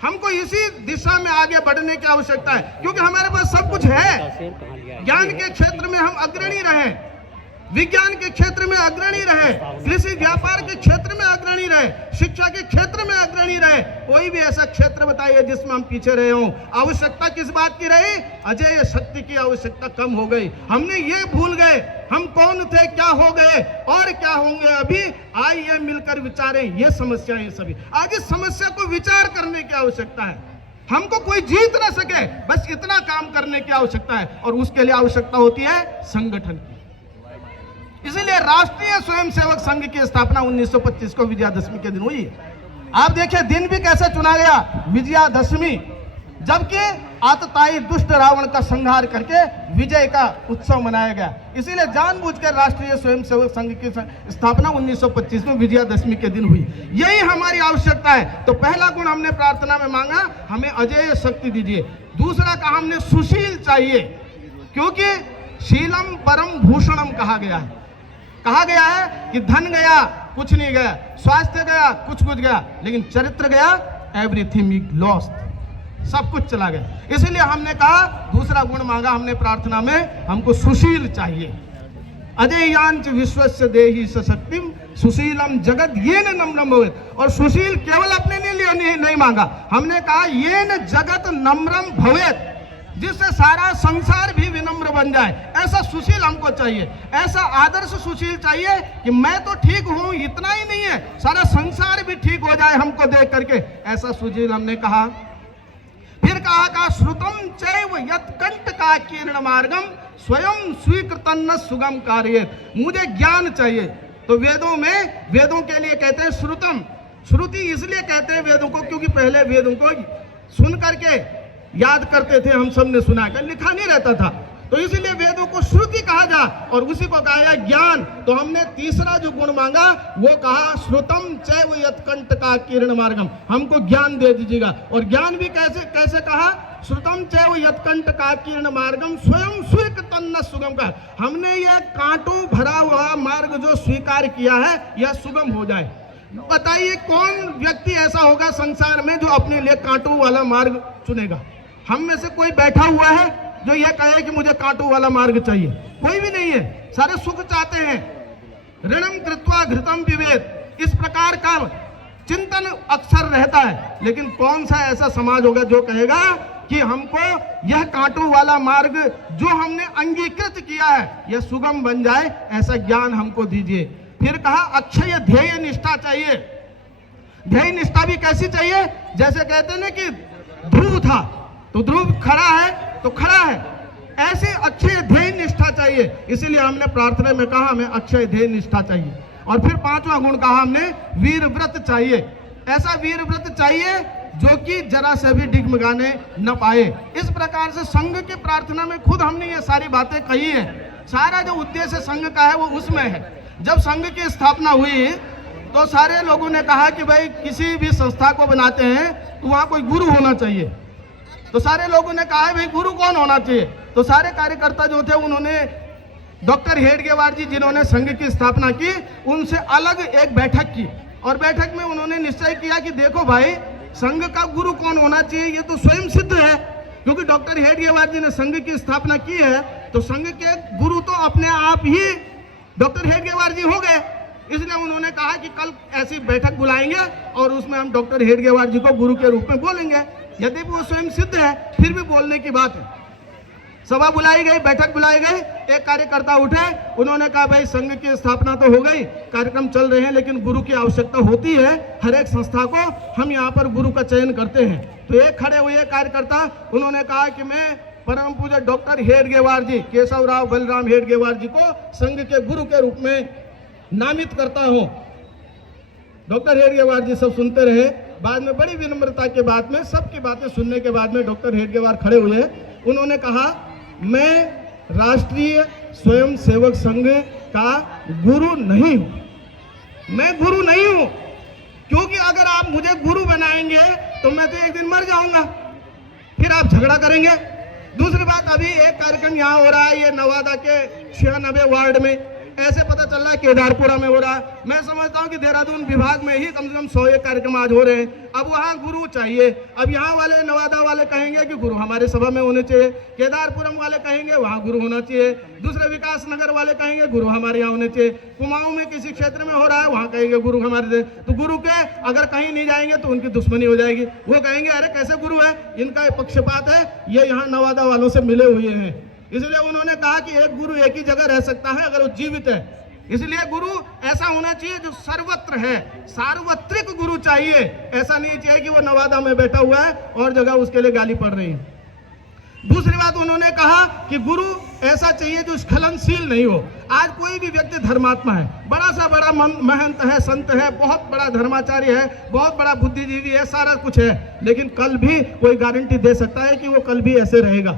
हमको इसी दिशा में आगे बढ़ने की आवश्यकता है, क्योंकि हमारे पास सब कुछ है। ज्ञान के क्षेत्र में हम अग्रणी रहे, विज्ञान के क्षेत्र में अग्रणी रहे, कृषि व्यापार के क्षेत्र में अग्रणी रहे, शिक्षा के क्षेत्र में अग्रणी रहे। कोई भी ऐसा क्षेत्र बताइए जिसमें हम पीछे रहे हों। आवश्यकता किस बात की रही? अजेय शक्ति की आवश्यकता कम हो गई। हमने ये भूल गए हम कौन थे, क्या हो गए और क्या होंगे अभी। आइए मिलकर विचारें ये समस्याएं सभी। आज इस समस्या को विचार करने की आवश्यकता है। हमको कोई जीत ना सके, बस इतना काम करने की आवश्यकता है, और उसके लिए आवश्यकता होती है संगठन की। इसीलिए राष्ट्रीय स्वयंसेवक संघ की स्थापना 1925 को विजयादशमी के दिन हुई। आप देखिए दिन भी कैसे चुना गया, विजयादशमी, जबकि आतताई दुष्ट रावण का संहार करके विजय का उत्सव मनाया गया। इसीलिए जानबूझकर राष्ट्रीय स्वयंसेवक संघ की स्थापना 1925 में विजयादशमी के दिन हुई। यही हमारी आवश्यकता है। तो पहला गुण हमने प्रार्थना में मांगा, हमें अजेय शक्ति दीजिए। दूसरा कहा हमने सुशील चाहिए, क्योंकि शीलम परम भूषणम कहा गया है। कहा गया है कि धन गया कुछ नहीं गया, स्वास्थ्य गया कुछ गया, लेकिन चरित्र गया एवरीथिंग इज लॉस्ट, सब कुछ चला गया। इसीलिए हमने कहा दूसरा गुण मांगा हमने प्रार्थना में, हमको सुशील चाहिए। अजेयांच विश्वस्य देहि सशक्तिम सुशीलम जगत येन नम्रम भवेत्। और सुशील केवल अपने लिए नहीं मांगा, हमने कहा येन जगत नम्रम भवेत्, जिससे सारा संसार भी विनम्र बन जाए। ऐसा सुशील हमको चाहिए, ऐसा आदर्श सुशील चाहिए कि मैं तो ठीक हूं, इतना ही नहीं है, सारा संसार भी ठीक हो जाए हमको देख करके। ऐसा सुशील हमने कहा। फिर कहा श्रुतम चैव यत्कंटका कीर्ण मार्गम स्वयं स्वीकृतन्न सुगम कार्येत। मुझे ज्ञान चाहिए। तो वेदों के लिए कहते हैं श्रुतम। श्रुति इसलिए कहते हैं वेदों को, क्योंकि पहले वेदों को सुन करके याद करते थे, हम सब ने सुना कर, लिखा नहीं रहता था, तो इसीलिए वेदों को श्रुति कहा जा, और उसी को कहा ज्ञान। तो हमने तीसरा जो गुण मांगा वो कहा श्रुतम चैव यत्कंटका कीर्ण मार्गम, हमको ज्ञान दे दीजिएगा। और ज्ञान भी कैसे कहा? श्रुतम चैव यत्कंटका कीर्ण मार्गम स्वयं स्वीकृतन्न सुगम का। हमने यह कांटों भरा हुआ मार्ग जो स्वीकार किया है यह सुगम हो जाए। बताइए कौन व्यक्ति ऐसा होगा संसार में जो अपने लिए कांटों वाला मार्ग चुनेगा? हम में से कोई बैठा हुआ है जो यह कहे कि मुझे कांटों वाला मार्ग चाहिए? कोई भी नहीं है। सारे सुख चाहते हैं। ऋणम कृत्वा घृतम पिबेत, इस प्रकार का चिंतन अक्सर रहता है। लेकिन कौन सा ऐसा समाज होगा जो कहेगा कि हमको यह कांटों वाला मार्ग जो हमने अंगीकृत किया है यह सुगम बन जाए, ऐसा ज्ञान हमको दीजिए। फिर कहा अक्षय ध्येय निष्ठा चाहिए। ध्येय निष्ठा भी कैसी चाहिए? जैसे कहते हैं ना कि ध्रुव था तो ध्रुव खड़ा है तो खड़ा है, ऐसे अक्षय ध्येय निष्ठा चाहिए। इसीलिए हमने प्रार्थना में कहा हमें अक्षय ध्येय निष्ठा चाहिए। और फिर पांचवा गुण कहा हमने वीर व्रत चाहिए। ऐसा वीर व्रत चाहिए जो कि जरा से भी डिगमगाने न पाए। इस प्रकार से संघ की प्रार्थना में खुद हमने ये सारी बातें कही है। सारा जो उद्देश्य संघ का है वो उसमें है। जब संघ की स्थापना हुई तो सारे लोगों ने कहा कि भाई किसी भी संस्था को बनाते हैं तो वहाँ कोई गुरु होना चाहिए। तो सारे लोगों ने कहा भाई गुरु कौन होना चाहिए? तो सारे कार्यकर्ता जो थे उन्होंने डॉक्टर हेडगेवार जी जिन्होंने संघ की स्थापना की उनसे अलग एक बैठक की, और बैठक में उन्होंने निश्चय किया कि देखो भाई संघ का गुरु कौन होना चाहिए ये तो स्वयं सिद्ध है, क्योंकि डॉक्टर हेडगेवार जी ने संघ की स्थापना की है तो संघ के गुरु तो अपने आप ही डॉक्टर हेडगेवार जी हो गए। इसलिए उन्होंने कहा कि कल ऐसी बैठक बुलाएंगे और उसमें हम डॉक्टर हेडगेवार जी को गुरु के रूप में बोलेंगे। यदि वो स्वयं सिद्ध है फिर भी बोलने की बात है। सभा बुलाई गई, बैठक बुलाई गई, एक कार्यकर्ता उठे, उन्होंने कहा भाई संघ की स्थापना तो हो गई, कार्यक्रम चल रहे हैं, लेकिन गुरु की आवश्यकता होती है हर एक संस्था को, हम यहाँ पर गुरु का चयन करते हैं। तो एक खड़े हुए कार्यकर्ता उन्होंने कहा कि मैं परम पूज्य डॉक्टर हेडगेवार जी, केशवराव बलराम हेडगेवार जी को संघ के गुरु के रूप में नामित करता हूँ। डॉक्टर हेडगेवार जी सब सुनते रहे। बाद में बड़ी विनम्रता के बाद में सबकी बातें सुनने के बाद में डॉक्टर हेडगेवार खड़े हुए, उन्होंने कहा मैं राष्ट्रीय स्वयंसेवक संघ का गुरु नहीं हूं। मैं गुरु नहीं हूं क्योंकि अगर आप मुझे गुरु बनाएंगे तो मैं तो एक दिन मर जाऊंगा, फिर आप झगड़ा करेंगे। दूसरी बात, अभी एक कार्यक्रम यहाँ हो रहा है, ये नवादा के 96 वार्ड में, ऐसे पता चल रहा है केदारपुरा में हो रहा है। मैं समझता हूँ कि देहरादून विभाग में ही कम से कम 100 कार्यक्रम आज हो रहे हैं। अब वहाँ गुरु चाहिए। अब यहाँ वाले नवादा वाले कहेंगे कि गुरु हमारे सभा में होने चाहिए, केदारपुरम वाले कहेंगे वहाँ गुरु होना चाहिए, दूसरे विकास नगर वाले कहेंगे गुरु हमारे यहाँ होने चाहिए, कुमाऊं में किसी क्षेत्र में हो रहा है वहाँ कहेंगे गुरु हमारे। तो गुरु के अगर कहीं नहीं जाएंगे तो उनकी दुश्मनी हो जाएगी। वो कहेंगे अरे कैसे गुरु है, इनका पक्षपात है, ये यहाँ नवादा वालों से मिले हुए हैं। इसलिए उन्होंने कहा कि एक गुरु एक ही जगह रह सकता है अगर वो जीवित है। इसलिए गुरु ऐसा होना चाहिए जो सर्वत्र है, सार्वत्रिक गुरु चाहिए। ऐसा नहीं चाहिए कि वो नवादा में बैठा हुआ है और जगह उसके लिए गाली पड़ रही है। दूसरी बात उन्होंने कहा कि गुरु ऐसा चाहिए जो स्खलनशील नहीं हो। आज कोई भी व्यक्ति धर्मात्मा है, बड़ा सा बड़ा महंत है, संत है, बहुत बड़ा धर्माचार्य है, बहुत बड़ा बुद्धिजीवी है, सारा कुछ है, लेकिन कल भी कोई गारंटी दे सकता है कि वो कल भी ऐसे रहेगा,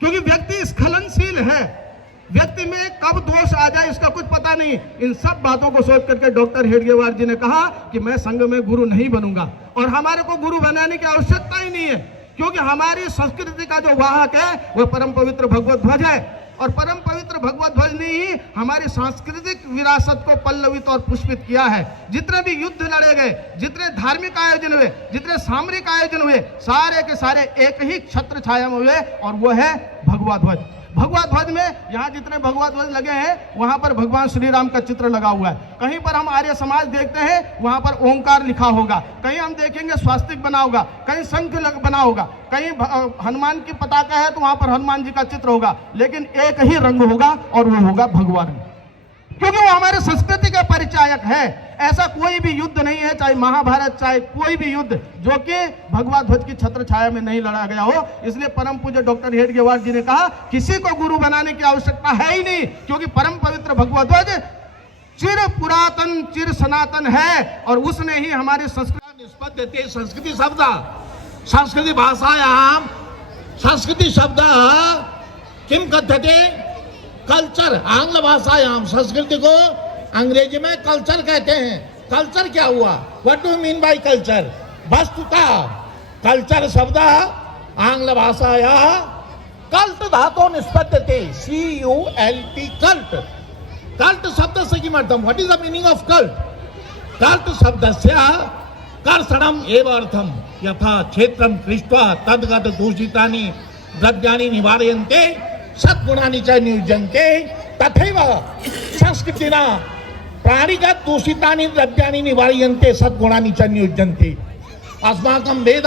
क्योंकि व्यक्ति स्खलनशील है। व्यक्ति में कब दोष आ जाए इसका कुछ पता नहीं। इन सब बातों को सोच करके डॉक्टर हेडगेवार जी ने कहा कि मैं संघ में गुरु नहीं बनूंगा, और हमारे को गुरु बनाने की आवश्यकता ही नहीं है, क्योंकि हमारी संस्कृति का जो वाहक है वह परम पवित्र भगवत ध्वज है, और परम पवित्र भगवत ध्वज ने ही हमारी सांस्कृतिक विरासत को पल्लवित और पुष्पित किया है। जितने भी युद्ध लड़े गए, जितने धार्मिक आयोजन हुए, जितने सामरिक आयोजन हुए, सारे के सारे एक ही छत्र छाया में हुए, और वो है भगवा ध्वज। भगवा ध्वज में यहाँ जितने भगवा ध्वज लगे हैं वहां पर भगवान श्री राम का चित्र लगा हुआ है। कहीं पर हम आर्य समाज देखते हैं वहां पर ओंकार लिखा होगा, कहीं हम देखेंगे स्वास्तिक बना होगा, कहीं शंख बना होगा, कहीं हनुमान की पताका है तो वहां पर हनुमान जी का चित्र होगा, लेकिन एक ही रंग होगा और वो होगा भगवा रंग, क्योंकि वो हमारे संस्कृति का परिचायक है। ऐसा कोई भी युद्ध नहीं है, चाहे महाभारत चाहे कोई भी युद्ध, जो कि भगवा ध्वज की छत्र छाया में नहीं लड़ा गया हो। इसलिए परम पूज्य डॉक्टर हेडगेवार जी ने कहा किसी को गुरु बनाने की आवश्यकता है ही नहीं, क्योंकि परम पवित्र भगवा ध्वज चिर पुरातन चिर सनातन है, और उसने ही हमारी संस्कृति निष्पद्यते संस्कृति शब्द संस्कृति भाषायां संस्कृति शब्द किम कथ्यते कल्चर। आंग्ल भाषायां संस्कृति को अंग्रेजी में कल्चर कहते हैं। कल्चर क्या हुआ? What do mean by culture? वस्तुतः कल्चर शब्द आंग्ल भाषाया कल्ट धातु निष्पद्यते CULT कल्ट। कल्ट शब्द से किमर्थम? What is the meaning of cult? Cult शब्दस्य कर्षणम एव अर्थम यथा क्षेत्रम कृष्ट्वा तद्गत दूषितानि द्रव्याणि निवारयन्ते सद्गुणानि च नियुज्यन्ते तथैव संस्कृतिना प्राणिगत दूषितानि द्रव्याणि निवारयन्ते सद्गुणानि च नियुज्यन्ते। अस्माकं वेद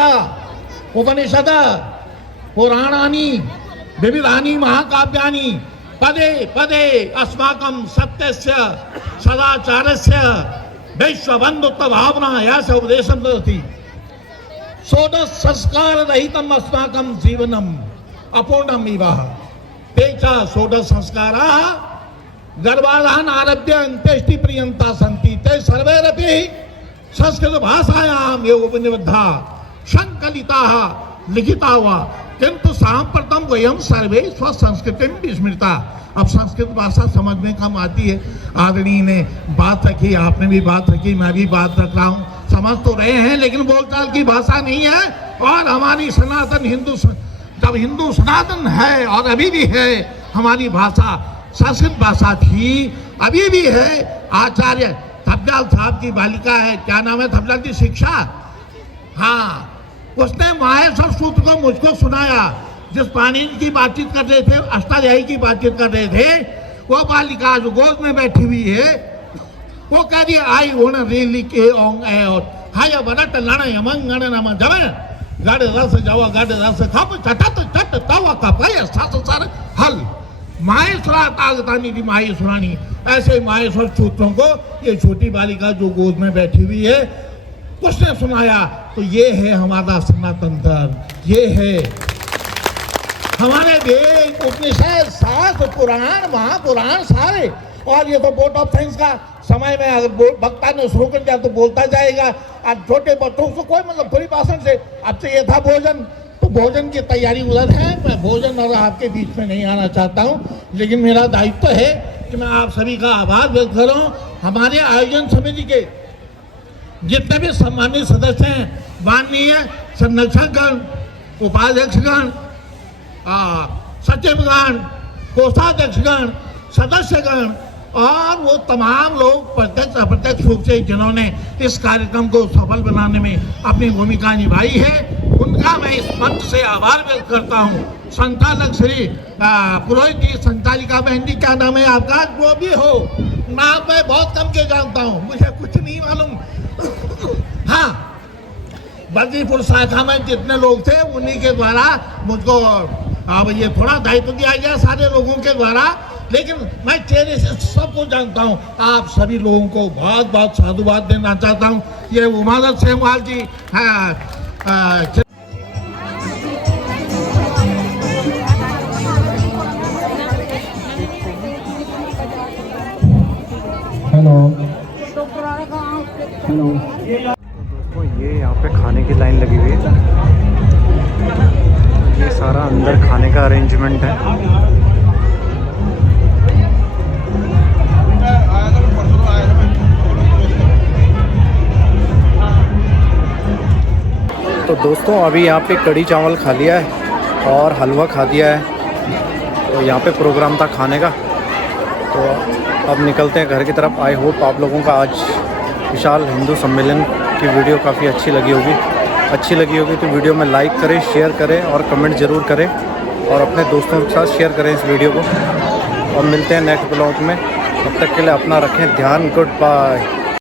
उपनिषद पुराणानि विविधानि महाकाव्यानि पदे पदे अस्माकं सत्यस्य सदाचारस्य वैश्वबन्धुत्व भावना यास उपदेशं ददाति। षोडश संस्कार रहितम् अस्माकं जीवनम् अपूर्णम् इव। ते च षोडश संस्काराः गर्भाधान आरभ्य अन्त्येष्टि पर्यन्ता सन्ति। ते सर्वैरपि संस्कृत भाषायाम् एव उपनिबद्धाः संकलिताः लिखिताः वा, किंतु सांप्रतम वयम सर्वे स्वसंस्कृति में विस्मृता। अब संस्कृत भाषा समझ में कम आती है। आदरणीय ने बात रखी, आपने भी बात रखी, मैं भी बात रख रहा हूँ, समझ तो रहे हैं, लेकिन बोलचाल की भाषा नहीं है। और हमारी सनातन हिंदू, जब हिंदू सनातन है और अभी भी है, हमारी भाषा संस्कृत भाषा थी, अभी भी है। आचार्य थपलाल साहब की बालिका है, क्या नाम है थपलाल की? शिक्षा, हाँ, उसने माहेश्वर सूत्र को मुझको सुनाया। जिस पाणिनि की बातचीत कर रहे थे, अष्टाध्यायी की बातचीत कर रहे थे, वो बालिका जो गोद में बैठी हुई है, वो कह रही आई ओन रेली के ओंग ए और हाय बरट लण यमंगण नम जमे गड़ रस जवा गड़ रस खप चटत चट तव कपय सस सर हल। माहेश्वरा तागतानी की माहेश्वरानी, ऐसे माहेश्वर सूत्रों को ये छोटी बालिका जो गोद में बैठी हुई है उसने सुनाया। तो ये है हमारा सनातन धर्म, ये है हमारे वेद उपनिषद शास्त्र पुराण महापुराण सारे। और ये तो बोर्ड ऑफ साइंस का समय में अगर वक्ता ने शुरू कर दिया तो बोलता जाएगा। अब छोटे बच्चों को कोई मतलब थोड़ी भाषण से, अब चाहिए था भोजन, तो भोजन की तैयारी उधर है। मैं भोजन और आपके बीच में नहीं आना चाहता हूँ, लेकिन मेरा दायित्व है कि मैं आप सभी का आभार व्यक्त करूँ। हमारे आयोजन समिति के जितने भी सम्मानित सदस्य हैं, माननीय संरक्षकगण, उपाध्यक्षगण, सचिवगण, कोषाध्यक्षगण, सदस्यगण और वो तमाम लोग प्रत्यक्ष अप्रत्यक्ष रूप से जिन्होंने इस कार्यक्रम को सफल बनाने में अपनी भूमिका निभाई है, उनका मैं इस मंच से आभार व्यक्त करता हूँ। संचालक श्री पुरोहित जी, संचालिका बहन जी, क्या नाम है आपका? जो भी हो, नाम मैं बहुत कम के जानता हूँ, मुझे कुछ नहीं मालूम। हाँ, बद्रीपुर शाखा में जितने लोग थे उन्हीं के द्वारा मुझको अब ये थोड़ा दायित्व दिया गया सारे लोगों के द्वारा, लेकिन मैं चेहरे से सबको जानता हूँ। आप सभी लोगों को बहुत बहुत साधुवाद देना चाहता हूँ। ये उमादत सेमवाल जी दोस्तों ये यहाँ पे खाने की लाइन लगी हुई है। ये सारा अंदर खाने का अरेंजमेंट है। तो दोस्तों अभी यहाँ पे कढ़ी चावल खा लिया है और हलवा खा दिया है। तो यहाँ पे प्रोग्राम था खाने का, तो अब निकलते हैं घर की तरफ। आई होप आप लोगों का आज विशाल हिंदू सम्मेलन की वीडियो काफ़ी अच्छी लगी होगी। तो वीडियो में लाइक करें, शेयर करें और कमेंट ज़रूर करें और अपने दोस्तों के साथ शेयर करें इस वीडियो को। और मिलते हैं नेक्स्ट ब्लॉग में, तब तक के लिए अपना रखें ध्यान। Good bye.